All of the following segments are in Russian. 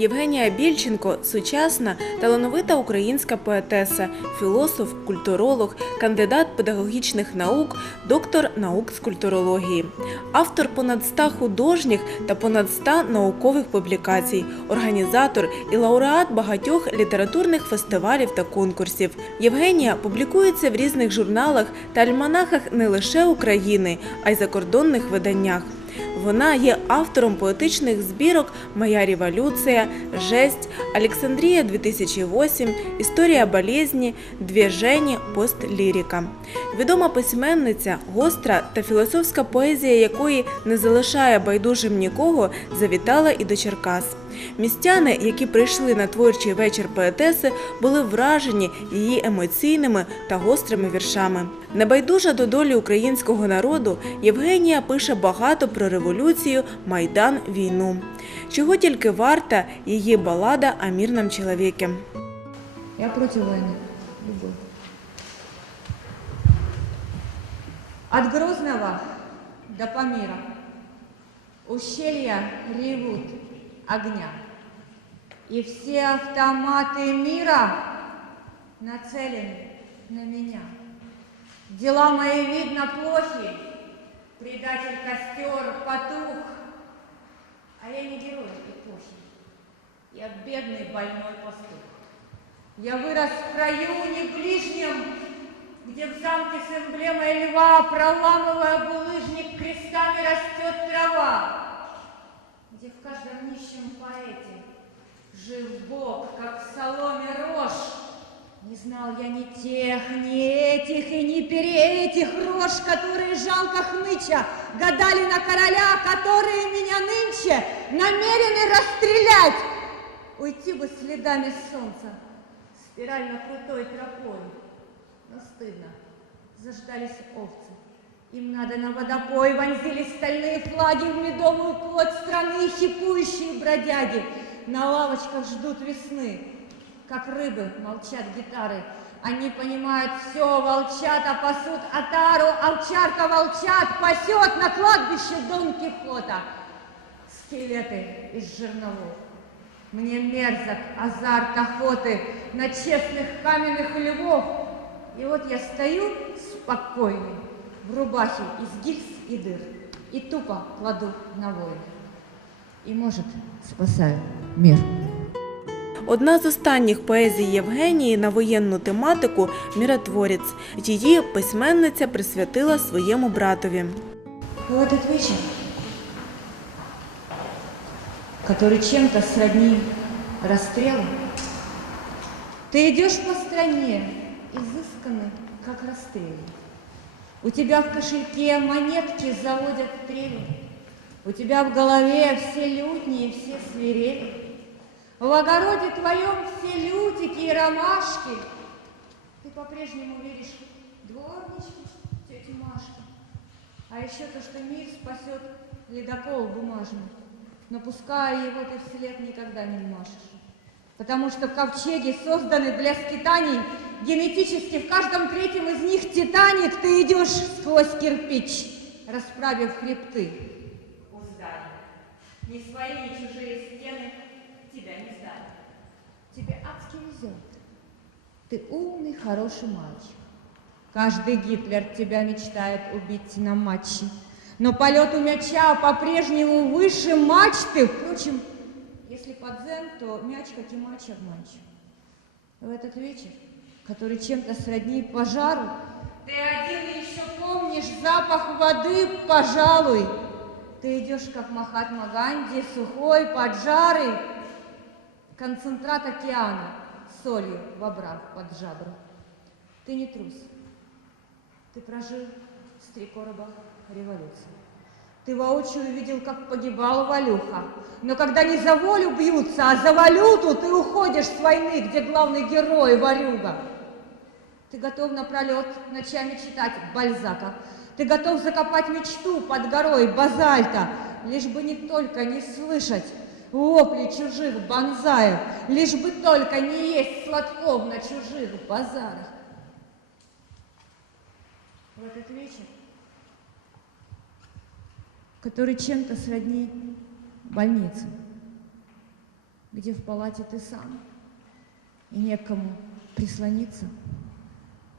Євгенія Більченко сучасна, талановита українська поетеса, філософ, культуролог, кандидат педагогічних наук, доктор наук з культурології, автор понад 100 художніх та понад 100 наукових публікацій, організатор і лауреат багатьох літературних фестивалів та конкурсів. Євгенія публікується в різних журналах та альманахах не лише України, а й закордонних виданнях. Вона є автором поетичних збірок Моя революція, Жесть, Олександрія 2008, Історія болезні, Дві жені, постлірика. Відома письменниця, гостра та філософська поезія якої не залишає байдужим нікого, завітала і до Черкас. Містяни, які прийшли на творчий вечір поетеси, були вражені її емоційними та гострими віршами. Небайдужа до долі українського народу, Євгенія пише багато про революцію, майдан, війну. Чого тільки варта її балада о мирному чоловіку. Я против войны. Любой. От Грозного до Памира ущелья ревут огня. И все автоматы мира нацелены на меня. Дела мои, видно, плохи. Предатель костер потух. А я не герой эпохи. Я бедный больной пастух. Я вырос в краю не ближнем, где в замке с эмблемой льва, проламывая булыжник, крестами растет трава, где в каждом нищем поэте жив Бог, как в соломе рожь. Не знал я ни тех, ни этих и ни перетих рож, которые жалко хныча гадали на короля, которые меня нынче намерены расстрелять. Уйти бы следами солнца, спирально крутой тропой. Но стыдно, заждались овцы. Им надо на водопой, вонзились стальные флаги в медовую плоть страны, хипующие бродяги. На лавочках ждут весны, как рыбы молчат гитары. Они понимают все, волчата пасут отару, овчарка волчат пасет на кладбище Дон Кихота. Скелеты из жерновов. Мне мерзок азарт охоты на честных каменных львов. И вот я стою спокойный, в рубахе из гильз и дыр, и тупо кладу на воин. И, может, спасаю мир. Одна з останніх поезій Євгенії на воєнну тематику Міротворець. Її письменниця присвятила своєму братові. В этот вечер, который чем-то сродни расстрелу, ты идешь по стране, изысканный, как расстрел. У тебя в кошельке монетки заводят трели, у тебя в голове все лютни и все свирели, в огороде твоем все лютики и ромашки. Ты по-прежнему веришь дворнички, тети Машки. А еще то, что мир спасет ледокол бумажный. Но пускай его ты вслед никогда не машешь. Потому что ковчеги созданы для скитаний. Генетически в каждом третьем из них титаник. Ты идешь сквозь кирпич, расправив хребты. У здания. Ни свои, ни чужие стены тебя не сдали. Тебе адски везет. Ты умный, хороший мальчик. Каждый Гитлер тебя мечтает убить на матче. Но полет у мяча по-прежнему выше мачты. Впрочем, под дзен, то мяч, как и матч, обманчив. В этот вечер, который чем-то сродни пожару, ты один еще помнишь запах воды, пожалуй. Ты идешь, как Махатма Ганди, сухой, поджарый, концентрат океана, солью вобрав под жабру. Ты не трус. Ты прожил с три короба революции. Ты воочию увидел, как погибал Валюха. Но когда не за волю бьются, а за валюту, ты уходишь с войны, где главный герой Варюга. Ты готов напролет ночами читать Бальзака. Ты готов закопать мечту под горой базальта, лишь бы не только не слышать вопли чужих бонзаев, лишь бы только не есть сладков на чужих базарах. В этот вечер, который чем-то сродни больнице, где в палате ты сам и некому прислониться,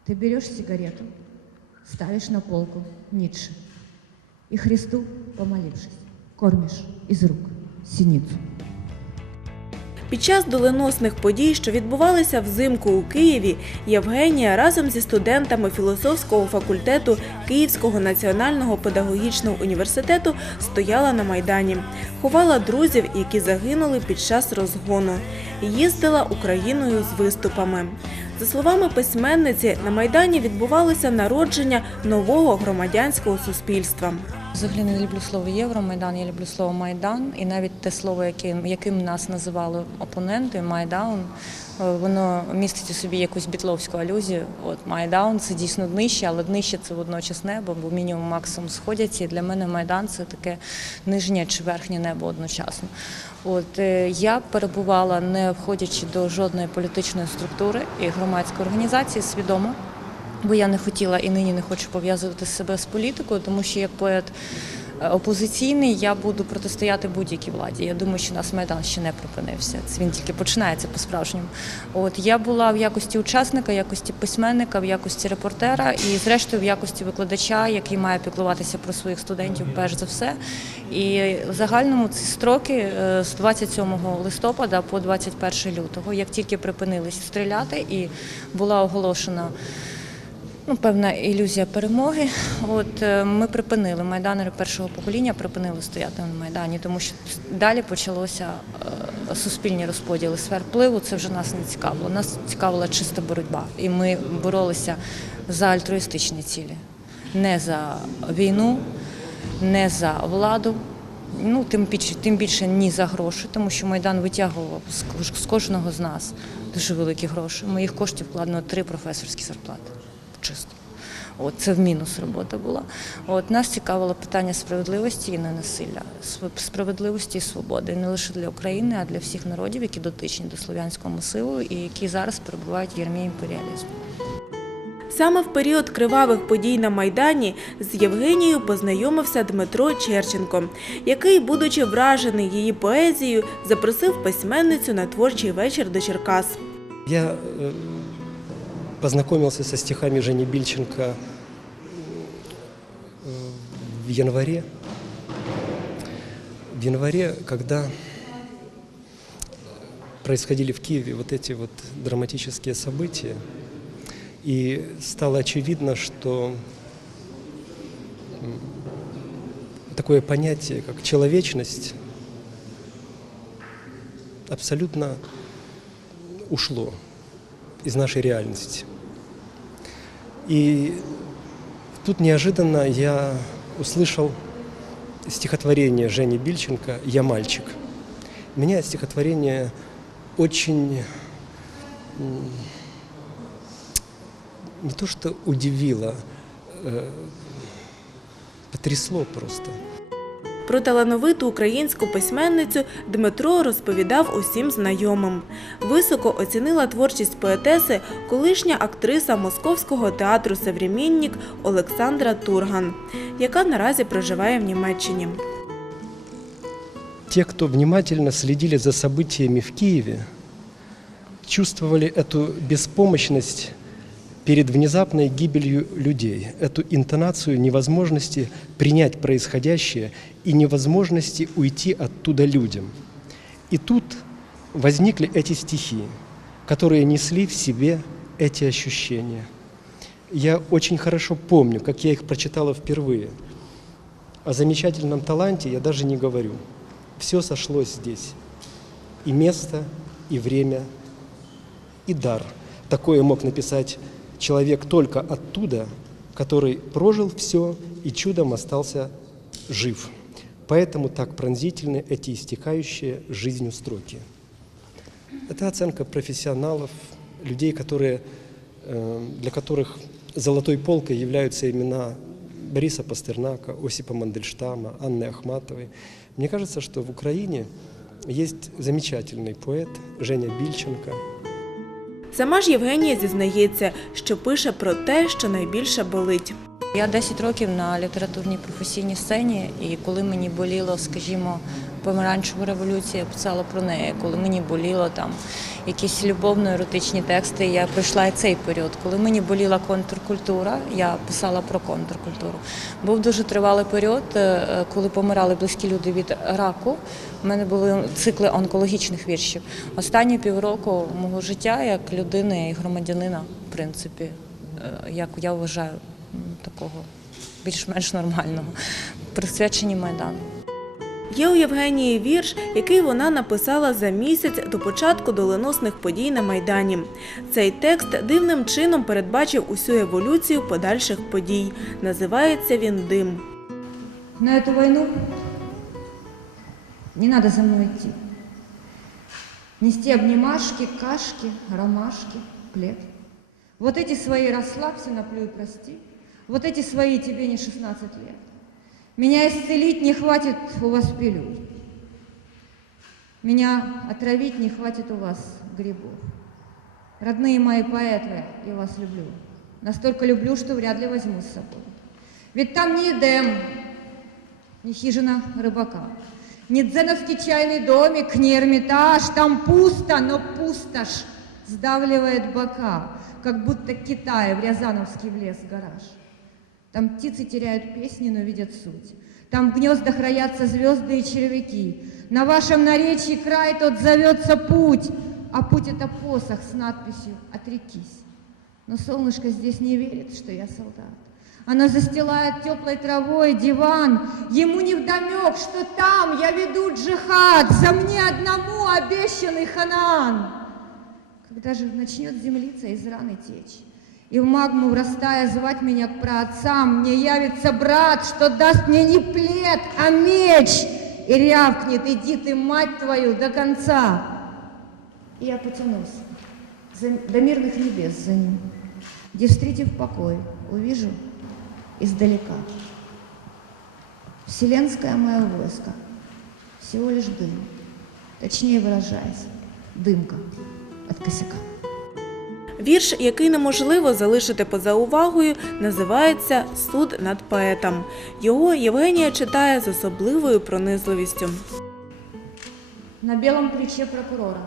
ты берешь сигарету, ставишь на полку Ницше и Христу, помолившись, кормишь из рук синицу. Під час доленосних подій, що відбувалися взимку у Києві, Євгенія разом зі студентами філософського факультету Київського національного педагогічного університету стояла на майдані, ховала друзів, які загинули під час розгону, їздила Україною з виступами. За словами письменниці, на майдані відбувалося народження нового громадянського суспільства. Взагалі не люблю слово Євромайдан, я люблю слово Майдан. І навіть те слово, яким, яким нас називали опоненти, Майдаун, е, воно містить у собі якусь бітловську алюзію. От Майдаун це дійсно днище, але днище це водночас небо, бо мінімум максимум сходяться. І для мене Майдан це таке нижнє чи верхнє небо одночасно. От е, я перебувала, не входячи до жодної політичної структури і громадської організації, свідомо. Бо я не хотіла і нині не хочу пов'язувати себе з політикою, тому що як поет е, опозиційний я буду протистояти будь-якій владі. Я думаю, що наш майдан ще не припинився. Він тільки починається по-справжньому. От я була в якості учасника, в якості письменника, в якості репортера і, зрештою, в якості викладача, який має піклуватися про своїх студентів, перш за все. І в загальному ці строки е, з 27 листопада по 21 лютого, як тільки припинились стріляти, і була оголошена ну, певна ілюзія перемоги. От е, ми припинили майданери першого покоління, припинили стояти на майдані, тому що далі почалося е, суспільні розподіли сфер впливу. Це вже нас не цікавило. Нас цікавила чиста боротьба, і ми боролися за альтруїстичні цілі, не за війну, не за владу. Ну, тим більше, тим більше ні за гроші, тому що Майдан витягував з кожного з нас дуже великі гроші. Моїх коштів вкладено три професорські зарплати. Чисто. От це в мінус робота була. От нас цікавило питання справедливості і ненасилля, справедливості і свободи не лише для України, а для всіх народів, які дотичні до слов'янського масиву і які зараз перебувають в ярмі імперіалізму. Саме в період кривавих подій на Майдані з Євгенією познайомився Дмитро Черченко, який, будучи вражений її поезією, запросив письменницю на творчий вечір до Черкас. Я э, познакомился со стихами Жени Бильченко э, в январе. В январе, когда происходили в Киеве вот эти вот драматические события, и стало очевидно, что такое понятие, как человечность, абсолютно ушло из нашей реальности. И тут неожиданно я услышал стихотворение Жени Бильченко «Я мальчик». Меня стихотворение очень не то что удивило, э, потрясло просто. Про талановиту українську письменницю Дмитро розповідав усім знайомим. Високо оцінила творчість поетеси колишня актриса Московського театру «Современник» Олександра Турган, яка наразі проживає в Німеччині. Те, кто внимательно следили за событиями в Киеве, чувствовали эту беспомощность перед внезапной гибелью людей, эту интонацию невозможности принять происходящее и невозможности уйти оттуда людям. И тут возникли эти стихи, которые несли в себе эти ощущения. Я очень хорошо помню, как я их прочитала впервые. О замечательном таланте я даже не говорю. Все сошлось здесь. И место, и время, и дар. Такое мог написать человек только оттуда, который прожил все и чудом остался жив. Поэтому так пронзительны эти истекающие жизнью строки. Это оценка профессионалов, людей, которые, э, для которых золотой полкой являются имена Бориса Пастернака, Осипа Мандельштама, Анны Ахматовой. Мне кажется, что в Украине есть замечательный поэт Женя Бильченко. Сама ж Євгенія зізнається, що пише про те, що найбільше болить. Я 10 років на літературній професійній сцені, і коли мені боліло, скажімо, помаранчеву революцію, я писала про неї, коли мені боліло там якісь любовно-еротичні тексти. Я пройшла і цей період. Коли мені боліла контркультура, я писала про контркультуру. Був дуже тривалий період, е, коли помирали близькі люди від раку. У мене були цикли онкологічних віршів. Останні півроку мого життя як людини і громадянина, в принципі, е, як я вважаю, такого більш-менш нормального, присвячені Майдану. Є у Євгенії вірш, який вона написала за місяць до початку доленосних подій на Майдані. Цей текст дивним чином передбачив усю еволюцію подальших подій. Називається він Дим. На эту войну не надо за мной идти. Нести обнимашки, кашки, ромашки, плед. Вот эти свои расслабься, наплюй, прости. Вот эти свои тебе не 16 лет. Меня исцелить не хватит у вас пилюль. Меня отравить не хватит у вас грибов. Родные мои поэты, я вас люблю. Настолько люблю, что вряд ли возьму с собой. Ведь там не Эдем, не хижина рыбака, не дзеновский чайный домик, не Эрмитаж. Там пусто, но пустошь сдавливает бока, как будто Китай в Рязановский влез гараж. Там птицы теряют песни, но видят суть. Там в гнездах роятся звезды и червяки. На вашем наречии край тот зовется путь, а путь это посох с надписью «Отрекись». Но солнышко здесь не верит, что я солдат. Оно застилает теплой травой диван. Ему не вдомек, что там я веду джихад. За мне одному обещанный ханаан. Когда же начнет землица из раны течь? И в магму врастая звать меня к праотцам, Мне явится брат, что даст мне не плед, а меч, И рявкнет, иди ты, мать твою, до конца. И я потянусь за- до мирных небес за ним, Где, встретив покой, увижу издалека. Вселенское мое войско, всего лишь дым, точнее выражаясь, дымка от косяка. Вірш, який неможливо залишити поза увагою, називається Суд над поетом. Його Євгенія читає з особливою пронизливістю. На белом плече прокурора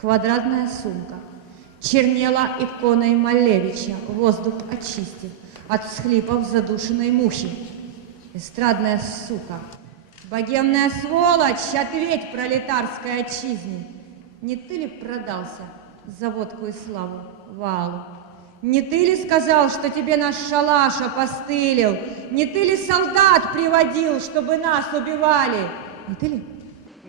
квадратная сумка. Чернела иконой Малевича, воздух очистив от всхлипов задушенной мухи. Эстрадная сука, богемная сволочь, ответь пролетарской отчизне. Не ты ли продался за водку и славу валу? Не ты ли сказал, что тебе наш шалаш опостылил? Не ты ли солдат приводил, чтобы нас убивали? Не ты ли?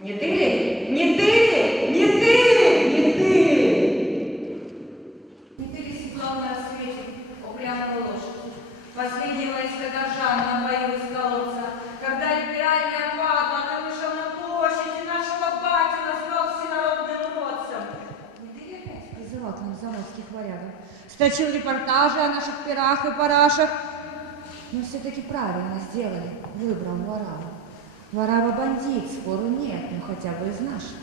Не ты ли? Не ты ли? Не ты ли? Не ты ли? Не ты ли седлал на свете упрямую лошадь? Последнего из каторжан на бою из колодца, когда либеральная падла, ты вышел на площадь и нашего батю назвал всенародным уродцем. Не ты ли опять призывал к нам заморских Строчил репортажи о наших пирах и парашах, но все-таки правильно сделали, выбрал Вараву. Варава бандит, спору нет, ну хотя бы из наших.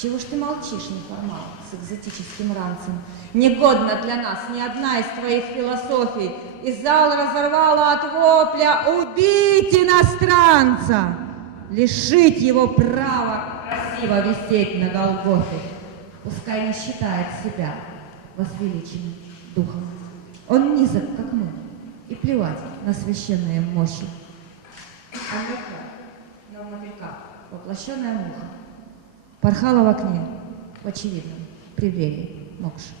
Чего ж ты молчишь, неформал, с экзотическим ранцем? Негодна для нас ни одна из твоих философий. И зал разорвала от вопля «Убить иностранца!» Лишить его права красиво висеть на Голгофе. Пускай не считает себя возвеличенным духом. Он низок, как мы, и плевать на священные мощи. А муха, на мотылька, воплощенная муха, порхала в окне в очевидном преддверии мокши.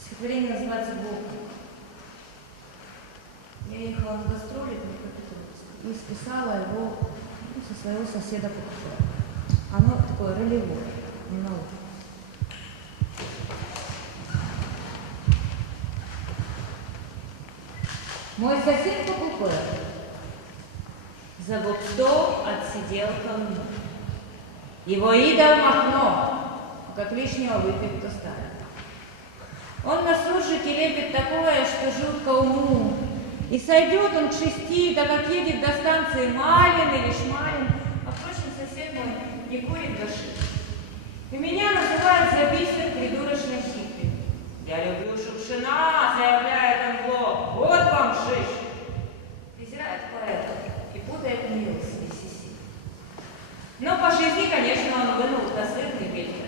Стихотворение называется «Волк». Я ехала на гастроли в и списала его ну, со своего соседа по. Оно такое ролевое, не на утро. Мой сосед по купе за сто отсидел ко мне. Его идол Махно, как лишнего выпить то ставит. Он на суржике лепит такое, что жутко уму. И сойдет он к шести, так как едет до станции Малин или Шмалин. А впрочем, сосед мой не курит гашиш. И меня называют забийцей придурочной хитрой. Я люблю Шукшина, заявляет он в лоб. Вот жизнь. Презирает поэта и путает Нил с Миссисипи. Но по жизни, конечно, он вынул доследный ветер.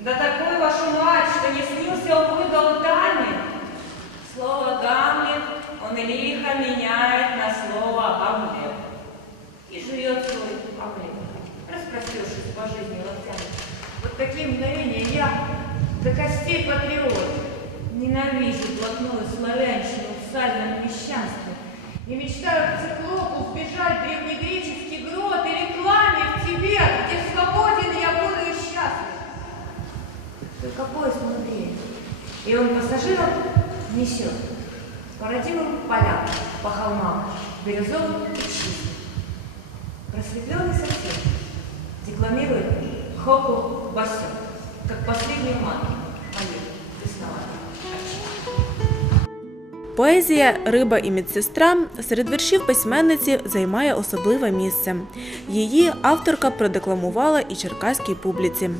Да такую вашу мать, что не снился, он выдал даме. Слово даме он лихо меняет на слово Гамлет. И живет свой Гамлет, распростившись по жизни локтями. Вот такие мгновения я до костей патриот ненавижу блатную славянщину колоссальном мещанстве. И мечтаю к циклопу сбежать в древнегреческий грот и рекламе в Тибет, где свободен я буду и счастлив. Только поезд внутри, и он пассажиров несет по родимым полям, по холмам, бирюзовым и чистым. Просветленный сосед декламирует Хоку Басё, как последний маг, поет, Поезія Риба і медсестра серед вершів письменниці займає особливе місце. Її авторка продекламувала і черкаській публіці.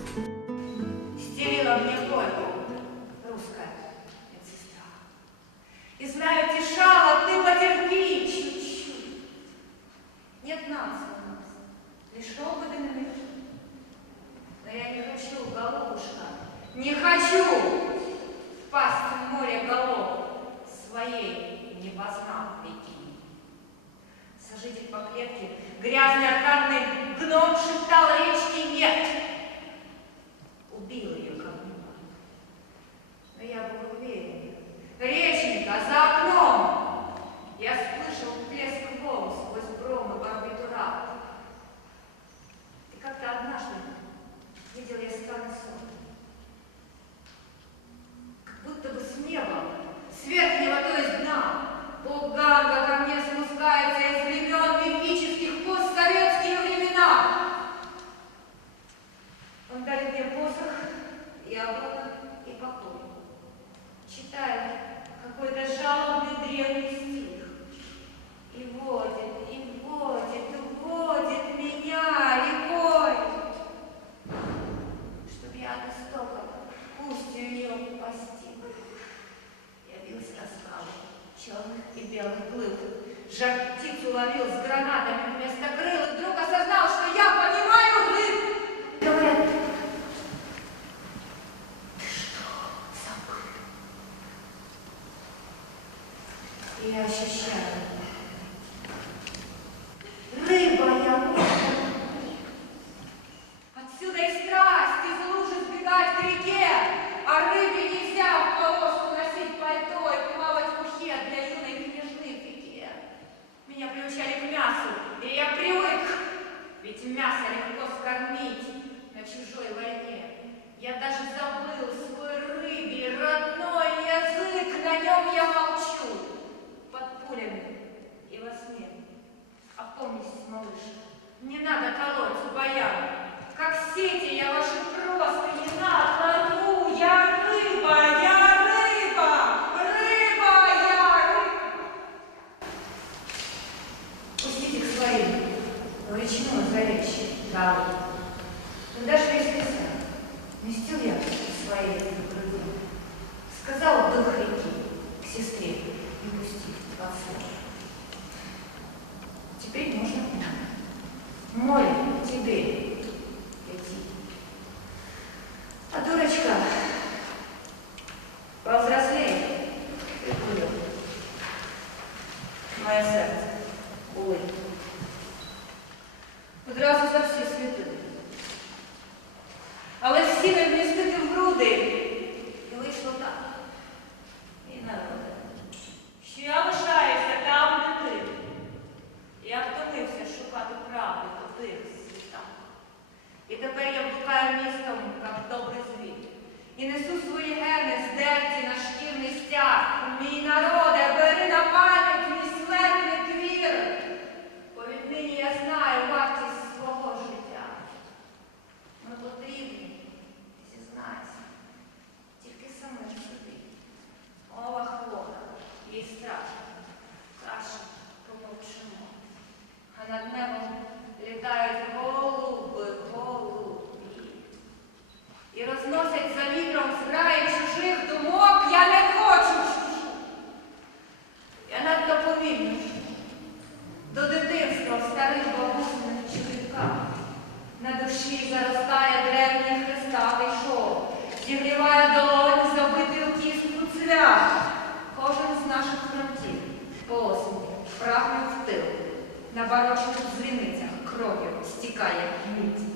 На барочних дзвіницях кров'ю стікає мідь.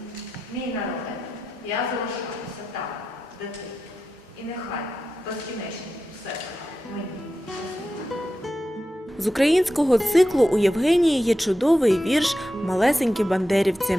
Мій народе, я залишаюся там, де ти. І нехай безкінечний все мені. З українського циклу у Євгенії є чудовий вірш Малесенькі бандерівці.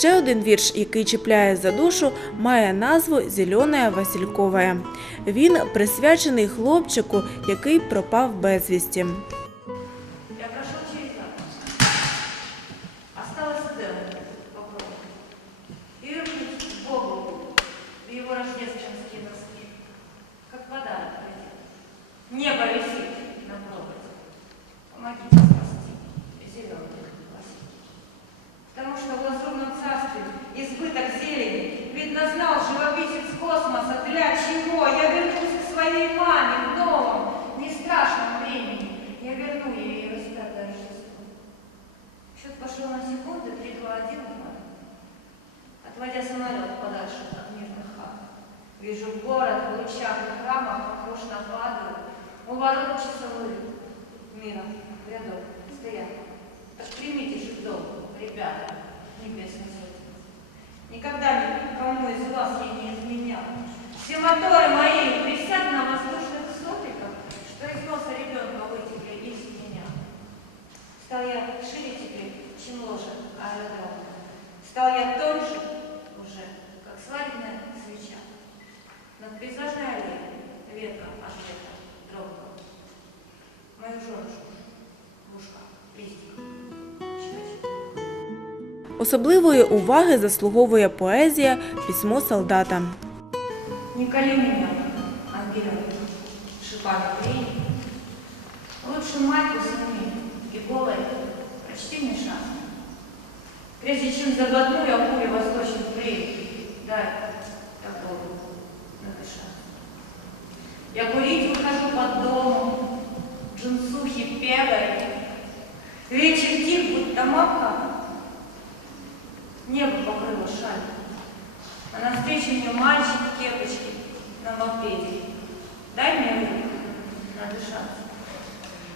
Ще один вірш, який чіпляє за душу, має назву Зеленая Васильковая. Він присвячений хлопчику, який пропав безвісті. Особливої уваги заслуговує поезія Письмо солдата. Не коли меня, ангелом, шипами клей. Лучше майку сними и голой прочти мне шанс. Прежде чем заглотну я пули восточных прерий, дай такого надышать. Я курить выхожу под домом, джинсухи пегой. Вечер тих, будто мака. навстречу мне мальчик в кепочке на мопеде. Дай мне руку надышаться.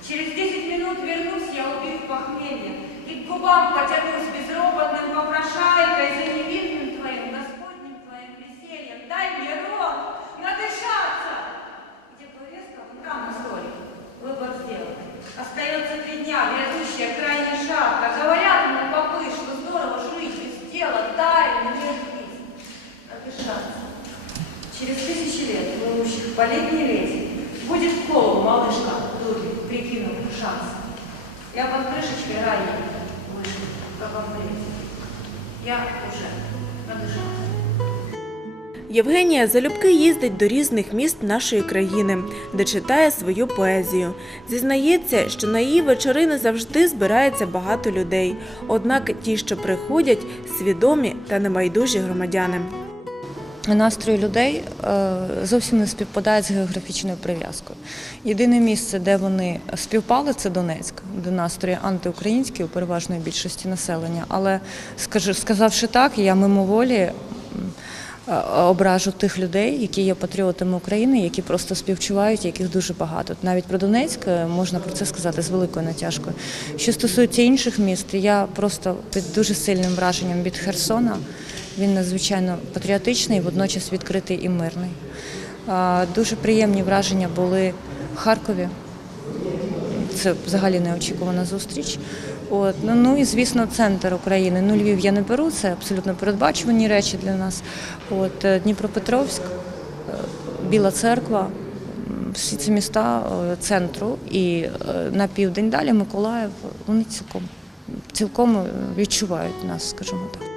Через десять минут вернусь я, убив похмелье, и к губам потянусь безропотным попрошайкой за невинным Через тысячи лет, плывущих по летней лете, будет в голову малышка дури, прикинув шанс. Я под крышечкой рая выше, как омлет. Я уже надышалась. Євгенія залюбки їздить до різних міст нашої країни, де читає свою поезію. Зізнається, що на її вечори не завжди збирається багато людей. Однак ті, що приходять, свідомі та небайдужі громадяни. Настрої людей е, зовсім не співпадають з географічною прив'язкою. Єдине місце, де вони співпали, це Донецьк, де настрої антиукраїнські у переважної більшості населення. Але сказавши так, я мимоволі е, ображу тих людей, які є патріотами України, які просто співчувають, яких дуже багато. Навіть про Донецьк е, можна про це сказати з великою натяжкою. Що стосується інших міст, я просто під дуже сильним враженням від Херсона. Він надзвичайно патріотичний, водночас відкритий і мирний. Дуже приємні враження були в Харкові. Це взагалі неочікувана зустріч. От, ну, ну і звісно, центр України. Ну, Львів я не беру, це абсолютно передбачувані речі для нас. От е, Дніпропетровськ, е, Біла Церква, всі ці міста е, центру і на південь далі Миколаїв. Вони цілком цілком відчувають нас, скажімо так.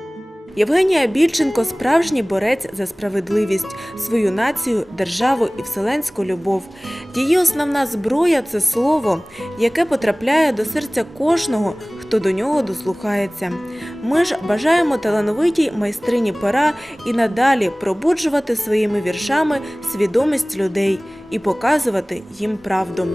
Євгенія Більченко справжній борець за справедливість, свою націю, державу і вселенську любов. Її основна зброя це слово, яке потрапляє до серця кожного, хто до нього дослухається. Ми ж бажаємо талановитій майстрині пера і надалі пробуджувати своїми віршами свідомість людей і показувати їм правду.